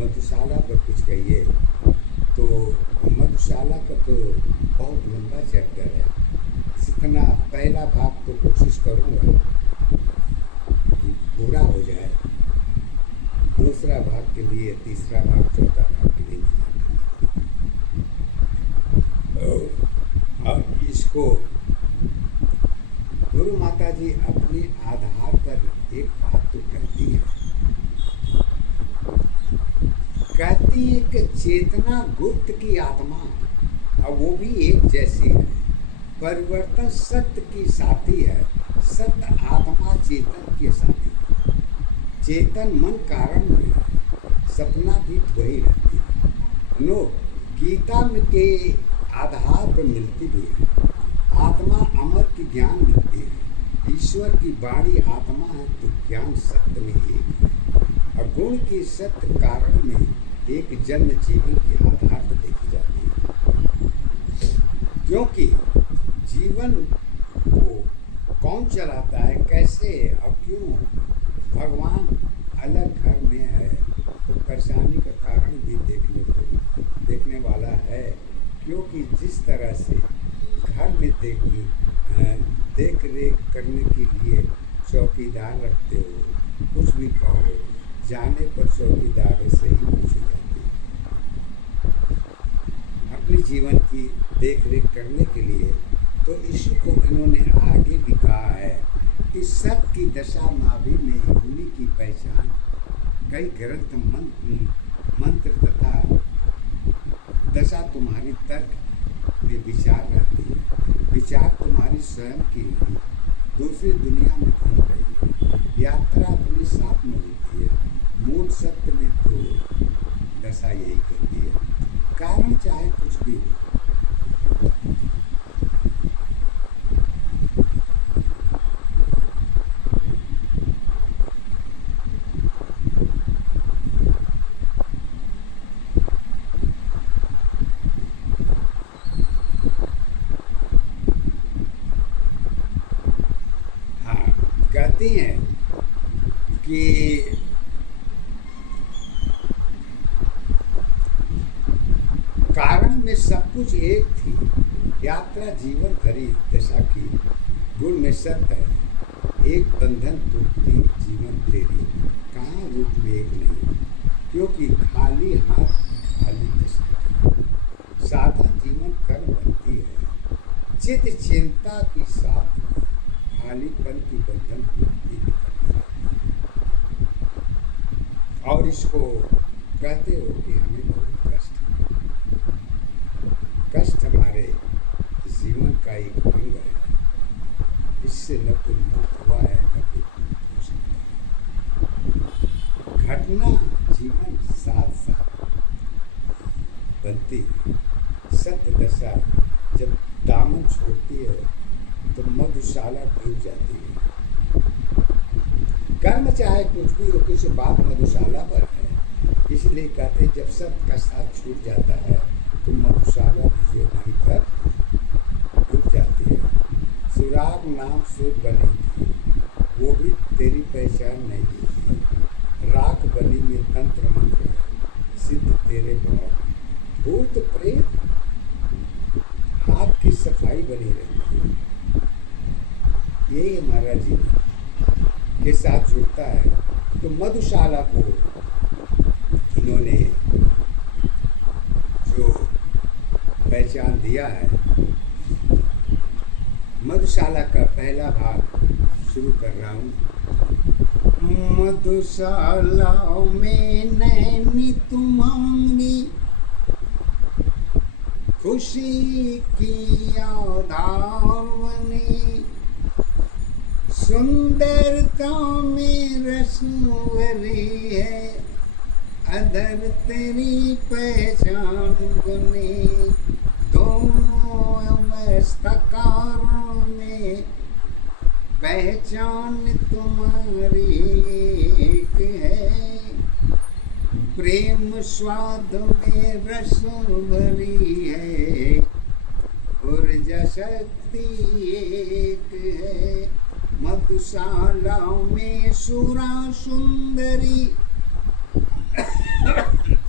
मधुशाला पर कुछ कहिए। तो मधुशाला का तो बहुत लंबा चैप्टर है। जितना पहला भाग तो कोशिश करूँगा कि पूरा हो जाए, दूसरा भाग के लिए, तीसरा भाग, चौथा भाग के लिए इंतजार करना। और इसको गुरु माता जी अपने आधार पर एक बात तो कहती है, कहती है कि चेतना गुप्त की आत्मा, और वो भी एक जैसी है, परिवर्तन सत्य की साथी है, सत्य आत्मा चेतन के साथी है। चेतन मन कारण में है, सपना भी वही रहती है। नो गीता में के आधार पर मिलती भी है। आत्मा अमर की ज्ञान मिलती है। ईश्वर की वाणी आत्मा है तो ज्ञान सत्य में एक है। और गुण की सत्य कारण में एक जन्म जीवन के आधार पर देखी जाती है। क्योंकि जीवन को कौन चलाता है, कैसे और क्यों, भगवान अलग घर में है तो परेशानी का कारण भी देखने वाला है। क्योंकि जिस तरह से घर में देख रेख करने के लिए चौकीदार रखते हो, कुछ भी कहो, जाने पर चौकीदार से ही पूछी जाती है। अपने जीवन की देख रेख करने के लिए तो इसी को इन्होंने आगे भी कहा है कि सत्य की दशा नाभि में योनि की पहचान। कई ग्रंथ मंत्र तथा दशा तुम्हारी तर्क में विचार रहती है। विचार तुम्हारी स्वयं की नहीं, दूसरी दुनिया में घूम रही है। यात्रा अपने साथ में होती है। मूल सत्य में तो दशा यही कहती है, कारण चाहे कुछ भी हो। कहती हैं कि कारण में सब कुछ एक थी, यात्रा जीवन भरी दशा की। गुण में सत्य है, एक बंधन टूटती जीवन तेरी, कहाँ रूप में एक नहीं। क्योंकि खाली हाथ खाली दशा, साधन जीवन कर्म बनती है। चित चिंता की साथ खालीपन की बंधन टूटती निकलती रहती है। और इसको कहते हो कि हमें बहुत कष्ट है। कष्ट हमारे जीवन का एक अंग है। इससे न कोई मुक्त हुआ है, न कोई मुक्त हो सकता है। घटना जीवन साथ साथ बनती है। सत्य दशा जब दामन छोड़ती है तो मधुशाला डूब जाती है। कर्म चाहे कुछ भी हो, किसी बात मधुशाला पर है। इसलिए कहते जब सत्य का साथ छूट जाता है तो मधुशाला भी वहीं पर डूब जाती है। सुराग नाम सूद बनी थी, वो भी तेरी पहचान नहीं होती। राख बनी में तंत्र मंत्र सिद्ध तेरे भाव। भूत प्रेत हाथ की सफाई बनी रहती है। यही हमारा जीवन के साथ जुड़ता है। तो मधुशाला को इन्होंने जो पहचान दिया है, मधुशाला का पहला भाग शुरू कर रहा हूँ। मधुशाला में नैनी तुम्हारी खुशी की आधार बनी, सुंदरता में रस भरी है, अधर तेरी पहचान बनी। दोनों मस्तकारों में पहचान तुम्हारी एक है। प्रेम स्वाद में रस भरी है, ऊर्जा शक्ति एक है। मधुशाला में सुरा सुंदरी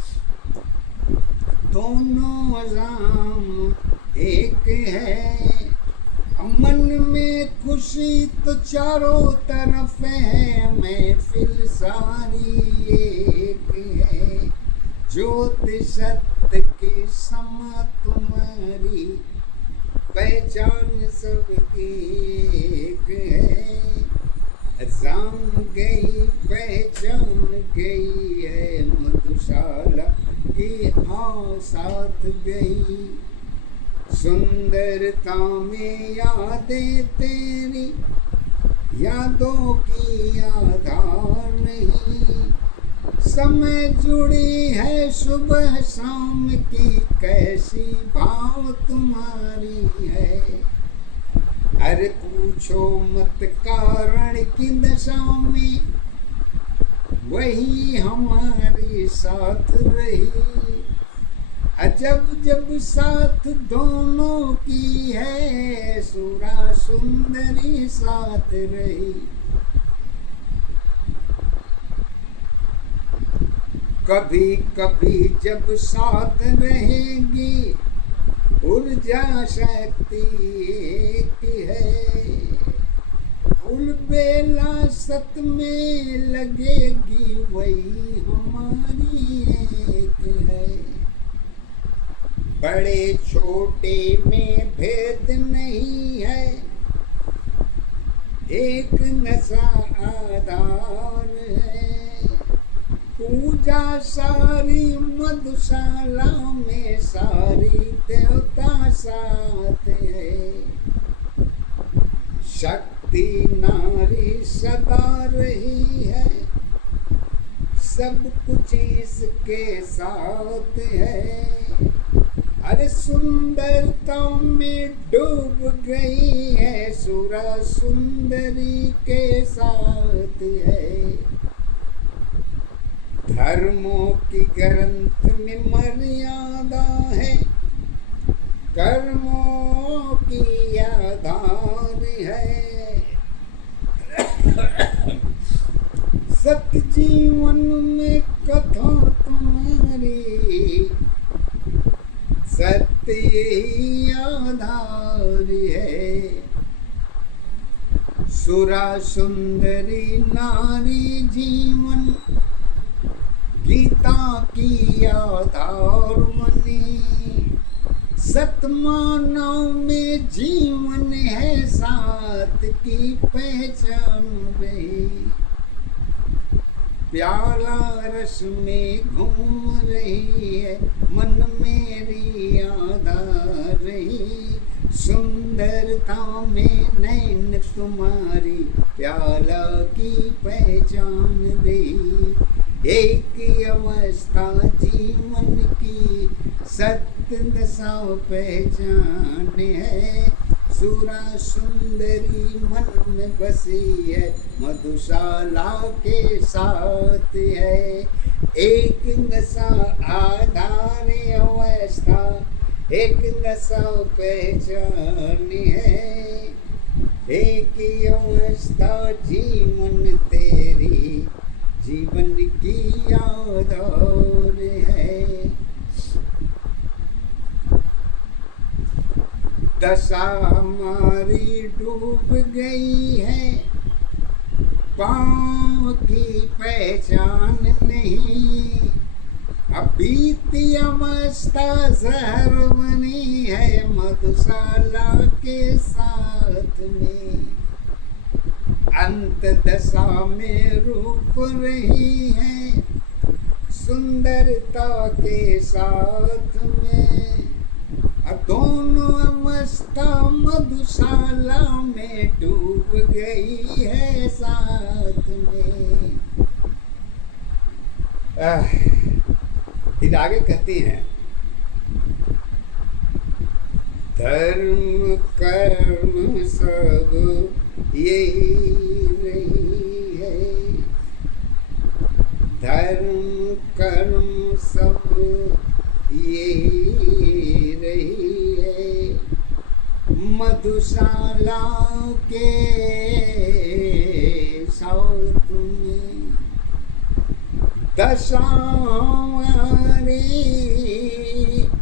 दोनों राम एक है। मन में खुशी तो चारों तरफ है, महफिल सारी एक है। ज्योत सत्य की सम तुम्हारी, पहचान सबकी एक है। जान गई पहचान गई है, मधुशाला की हाँ साथ गई। सुंदरता में यादें तेरी, यादों की आधार नहीं। समय जुड़ी है सुबह शाम की, कैसी भाव तुम्हारी है। अरे पूछो मत कारण की दशा में, वही हमारी साथ रही। अजब जब साथ दोनों की है, सुरा सुंदरी साथ रही। कभी कभी जब साथ रहेगी, ऊर्जा शक्ति एक है। फूल बेला सत में लगेगी, वही हमारी एक है। बड़े छोटे में भेद नहीं है, एक नशा आधार है। पूजा सारी मधुशाला में, सारी देवता साथ है। शक्ति नारी सदा रही है, सब कुछ इसके साथ है। अरे सुंदरता में डूब गई है, सुरा सुंदरी के साथ है। धर्मों की ग्रंथ में मर्यादा है, कर्मों की आधार है। सत्य जीवन में कथा तुम्हारी, सत्य ही आधार है। सुरा सुंदरी नारी जीवन, गीता की आधार बनी। सतमानव में जीवन है, साथ की पहचान रही। प्याला रस में घूम रही है, मन मेरी आधार रही। सुंदरता में नैन तुम्हारी, प्याला की पहचान रही। एक अवस्था जीवन की, सत्य दशा पहचान है। सुरा सुंदरी मन में बसी है, मधुशाला के साथ है। एक नशा आधार अवस्था, एक नशा पहचान है। एक अवस्था जीवन तेरी, जीवन की आधार है। दशा हमारी डूब गई है, पाँव की पहचान नहीं। अबीती अवस्था जहर बनी है, मधुशाला के साथ में। अंत दशा में रूप रही है, सुंदरता के साथ में। दोनों अवस्था मधुशाला में डूब गई है साथ में। फिर आगे कहते हैं, धर्म कर्म सब यही रही है। धर्म कर्म सब यही रही है। मधुशाला के साथ में दशा हमारी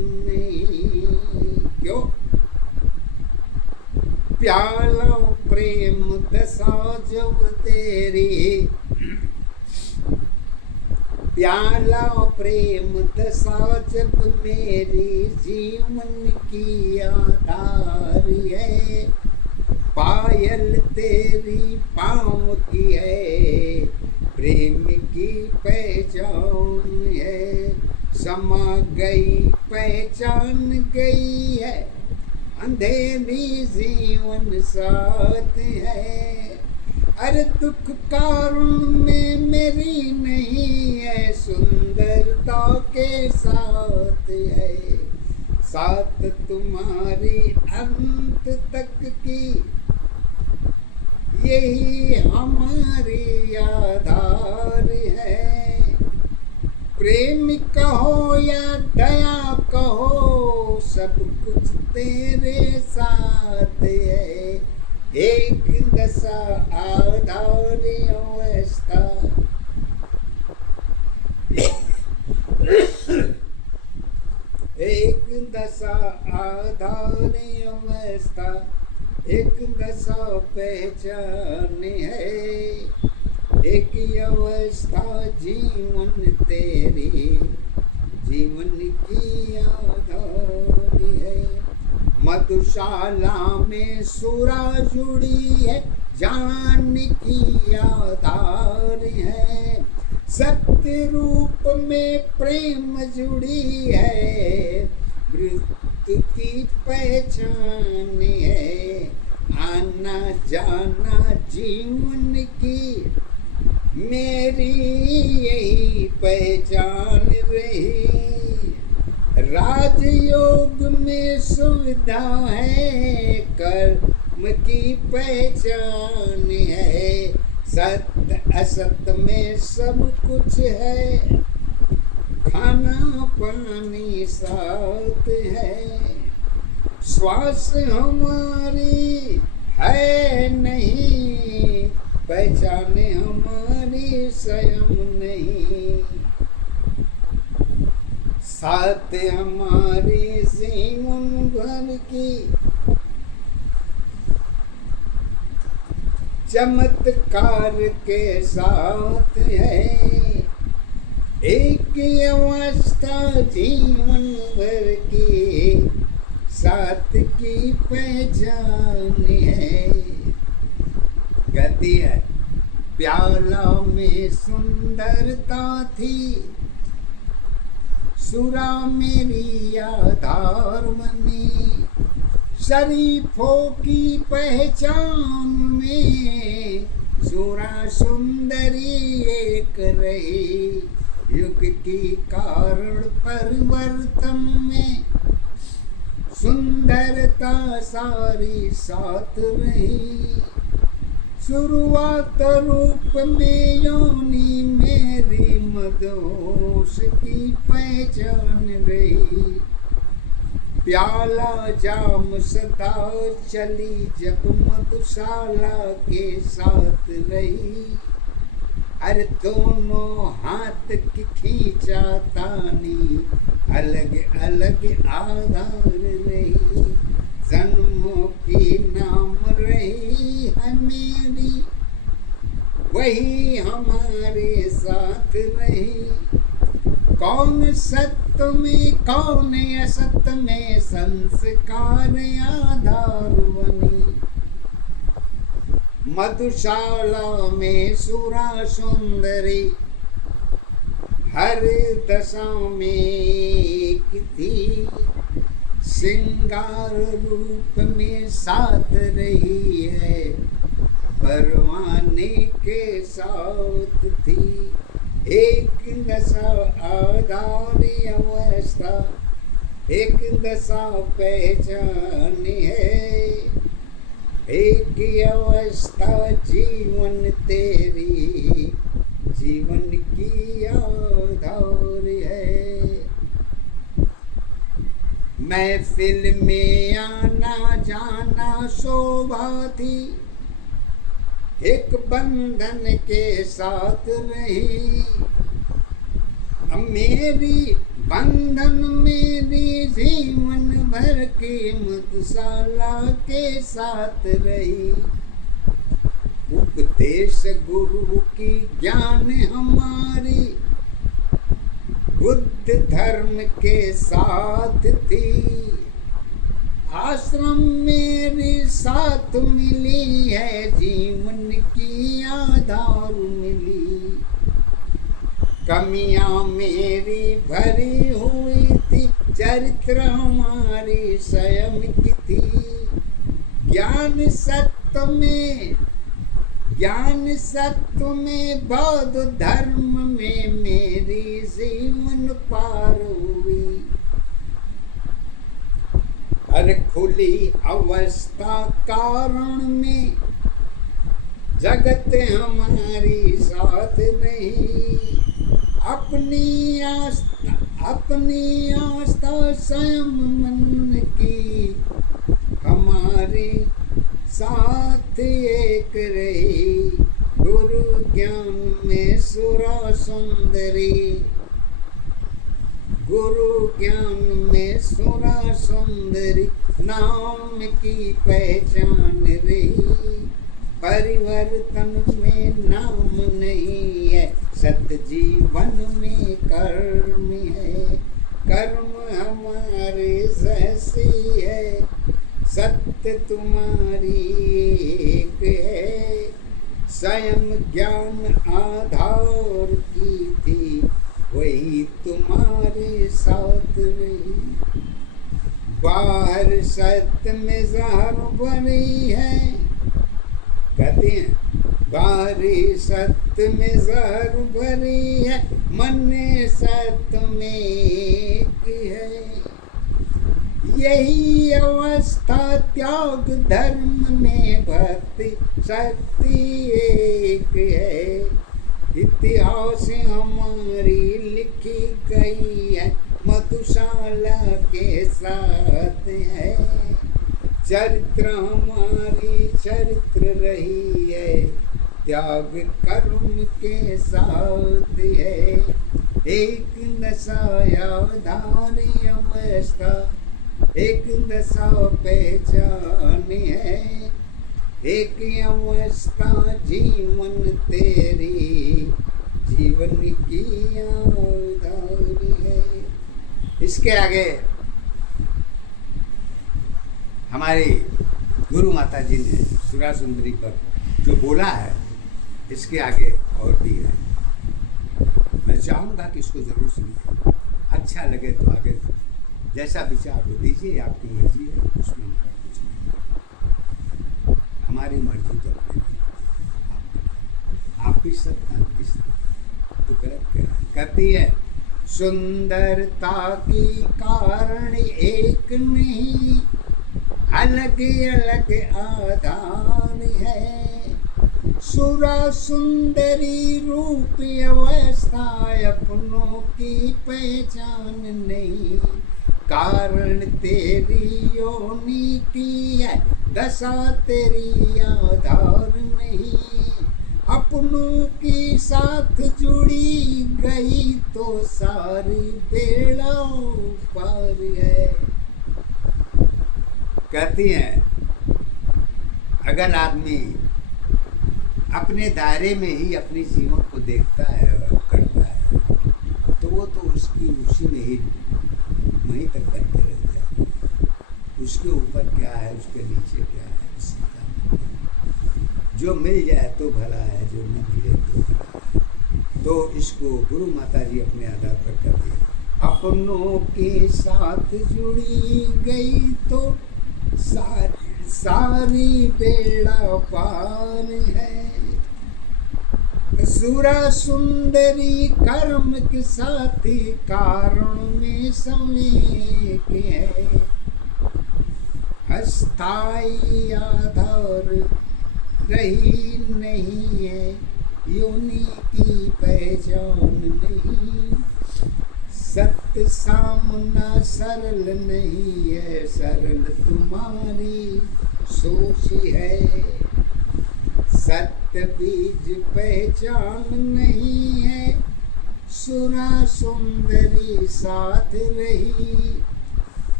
तेरी, प्याला प्रेम दशा जब मेरी जीवन की आधार है, पायल तेरी पाँव की है, प्रेम की पहचान है, समा गई पहचान गई है, अंधेरी जीवन साथ है, अरे दुख कारुण में मेरी नहीं है, सुंदरता के साथ है, साथ तुम्हारी अंत तक की, यही हमारी आधार है, प्रेम कहो या दया कहो, सब कुछ तेरे साथ है, एक दशा आधार अवस्था, एक दशा आधार अवस्था, एक दशा पहचान है, एक अवस्था जीवन तेरी, जीवन की आधार है, मधुशाला में सुरा जुड़ी है, जान की आधार है, सत्य रूप में प्रेम जुड़ी है, मृत्यु की पहचान है, आना जाना जीवन की, मेरी यही पहचान रही, राजयोग में सुविधा है, कर्म की पहचान है, सत्य असत्य में सब कुछ है, खाना पानी साथ है, श्वास हमारी है नहीं, पहचान हमारी स्वयं नहीं, साथ हमारी जीवन भर की, चमत्कार के साथ है, एक अवस्था जीवन भर की, साथ की पहचान है, गति है, प्याला में सुंदरता थी, सुरा मेरी आधार बनी, शरीफों की पहचान में, सुरा सुंदरी एक रही, युग की कारण परिवर्तन में, सुंदरता सारी साथ रही, शुरुआत रूप में योनि मेरी, मदहोश की पहचान रही, प्याला जाम सदा चली जब मधुशाला के साथ रही, अरे दोनों हाथ की खींचा तानी, अलग अलग आधार रही, जन्मों की नाम रही है मेरी, वही हमारे साथ रही, कौन सत्य में कौन असत्य में, संस्कार आधार बनी, मधुशाला में सुरा सुंदरी, हर दशा में एक थी, श्रृंगार रूप में साथ रही है, परवाने के साथ थी, एक दशा आधार अवस्था, एक दशा पहचान है, एक अवस्था जीवन तेरी, जीवन की आधार है, महफिल में आना जाना शोभा थी, एक बंधन के साथ रही, मेरी बंधन मेरी जीवन भर की मधुशाला के साथ रही, उपदेश गुरु की ज्ञान हमारी बुद्ध धर्म के साथ थी। आश्रम मेरे साथ मिली है, जीवन की आधार मिली। कमियां मेरी भरी हुई थी, चरित्र हमारी स्वयं की थी। ज्ञान सत्य में बौद्ध धर्म में मेरी जीवन पार हुई। हर खुली अवस्था कारण में जगत हमारी साथ नहीं। अपनी आस्था स्वयं मन की हमारे साथ एक रही। गुरु ज्ञान में सुरा सुंदरी, गुरु ज्ञान में सुरा सुंदरी नाम की पहचान रही। परिवर्तन में नाम नहीं है, सत्य जीवन में कर्म है। कर्म हमारे जैसे है, सत्य तुम्हारी एक है। स्वयं ज्ञान आधार की थी, वही तुम्हारे साथ रही। बाहर सत्य में जहर भरी है, कहते हैं बाहरी सत्य में जहर भरी है, मन सत्य में एक है। यही अवस्था त्याग धर्म में भक्ति शक्ति एक है। इतिहास हमारी लिखी गई है, मधुशाला के साथ है। चरित्र हमारी चरित्र रही है, त्याग कर्म के साथ है। एक दशायाधारी अवस्था, एक दशा पहचान है। एक अवस्था जीवन तेरी, जीवन की आधारी है। इसके आगे हमारी गुरु माता जी ने सुरा सुंदरी पर जो बोला है, इसके आगे और भी है। मैं चाहूँगा कि इसको ज़रूर सुनिए, अच्छा लगे तो आगे जैसा विचार हो दीजिए, आपकी मर्जी है, उसमें हमारा कुछ नहीं। हमारी मर्जी तो अपनी आप भी सत्य, आप भी सत्य तो गलत कहती है। सुंदरता की कारण एक नहीं, अलग अलग आधार है। सुरा सुंदरी रूप अवस्था अपनों की पहचान नहीं। कारण तेरी योनि की है, दशा तेरी आधार नहीं। अपनों की साथ जुड़ी गई तो सारी बेड़ा पार है। कहती हैं अगर आदमी अपने दायरे में ही अपने जीवन को देखता है और करता है, तो वो तो उसकी उसी में ही वहीं तक करते रह जाए। उसके ऊपर क्या है, उसके नीचे क्या है, जो मिल जाए तो भला है, जो न मिले तो भला है। तो इसको गुरु माता जी अपने आधार पर करती है। अपनों के साथ जुड़ी गई तो सारी बेड़ा पार है। सुरा सुंदरी कर्म के साथी कारण में समेक है। अस्थाई आधार रही नहीं है, योनि की पहचान नहीं। सत्य सामना सरल नहीं है, सरल तुम्हारी सोच है। सत्य बीज पहचान नहीं है, सुरा सुंदरी साथ रही।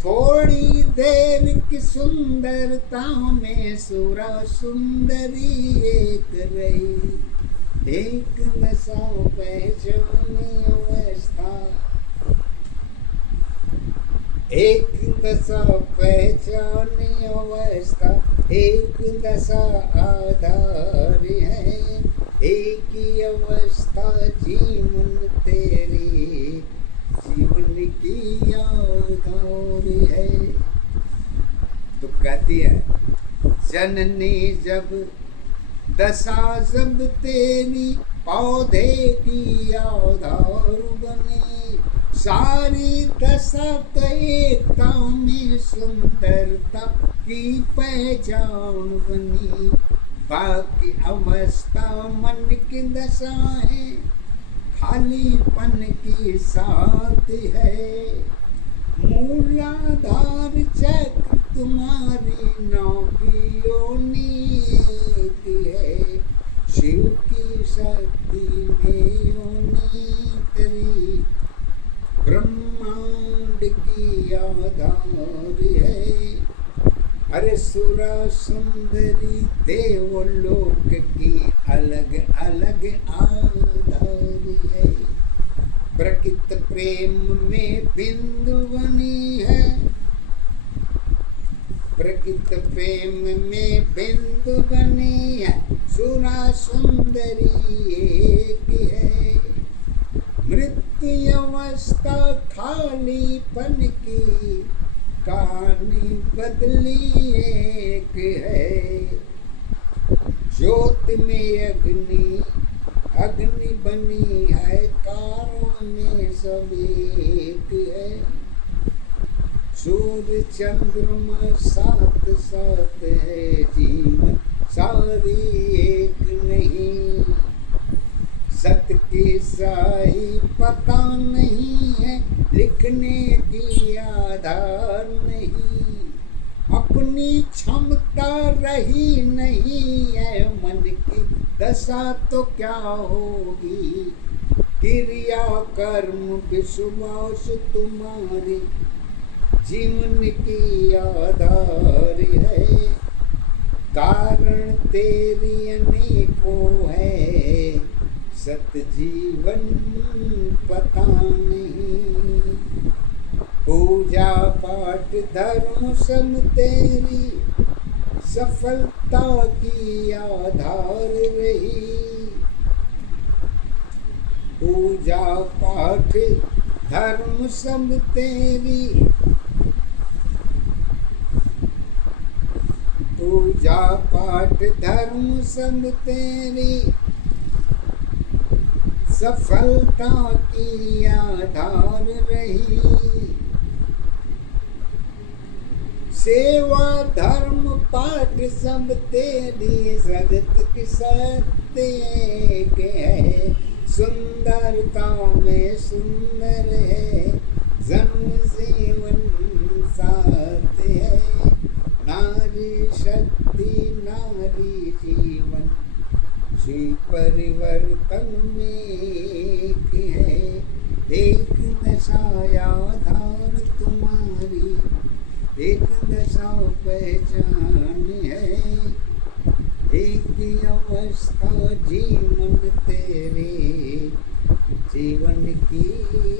थोड़ी देर की सुंदरता में सुरा सुंदरी एक रही, एक नशा पहचानी अवस्था, एक दशा पहचानी अवस्था, एक दशा आधार है, एक ही अवस्था जीवन तेरी, जीवन की आधार है। तो कहती है जननी जब दशा जब तेरी पौधे की आधार बनी, सारी दशा तो एकता में सुंदरता की पहचान बनी, बाकी अवस्था मन की दशा है, खालीपन की साथ है, मूलाधार चक्र तुम्हारी नौकी एक है, शिव की शक्ति में योनि तेरी, ब्रह्मांड की आधार है। अरे सुरा सुंदरी देवलोक की अलग अलग आधार है, प्रकृत प्रेम में बिंदु बनी है, प्रकृत प्रेम में बिंदु बनी है, सुरा सुंदरी एक है, मृत्यु अवस्था खालीपन की कहानी बदली एक है, ज्योत में अग्नि अग्नि बनी है, कारों में सब एक है, सूर्य चंद्रमा साथ साथ है, जीवन सारी एक नहीं, सत्य की सही पता नहीं है, लिखने की आधार नहीं, अपनी क्षमता रही नहीं है, मन की दशा तो क्या होगी, क्रिया कर्म विश्वास तुम्हारी जीवन की आधार है, कारण तेरी अनेकों है, सत जीवन पता नहीं, पूजा पाठ धर्म सब तेरी सफलता की आधार रही, पूजा पाठ धर्म सब तेरी, पूजा पाठ धर्म सब तेरी सफलता की आधार रही, सेवा धर्म पाठ सब तेरी जगत की सत्य एक है, सुंदरता में सुंदर है, जन्म जीवन साथ है, नारी शक्ति नारी जीवन, श्री परिवर्तन में एक है, एक दशा आधार तुम्हारी, एक दशा पहचान है, एक अवस्था जीवन तेरे, जीवन की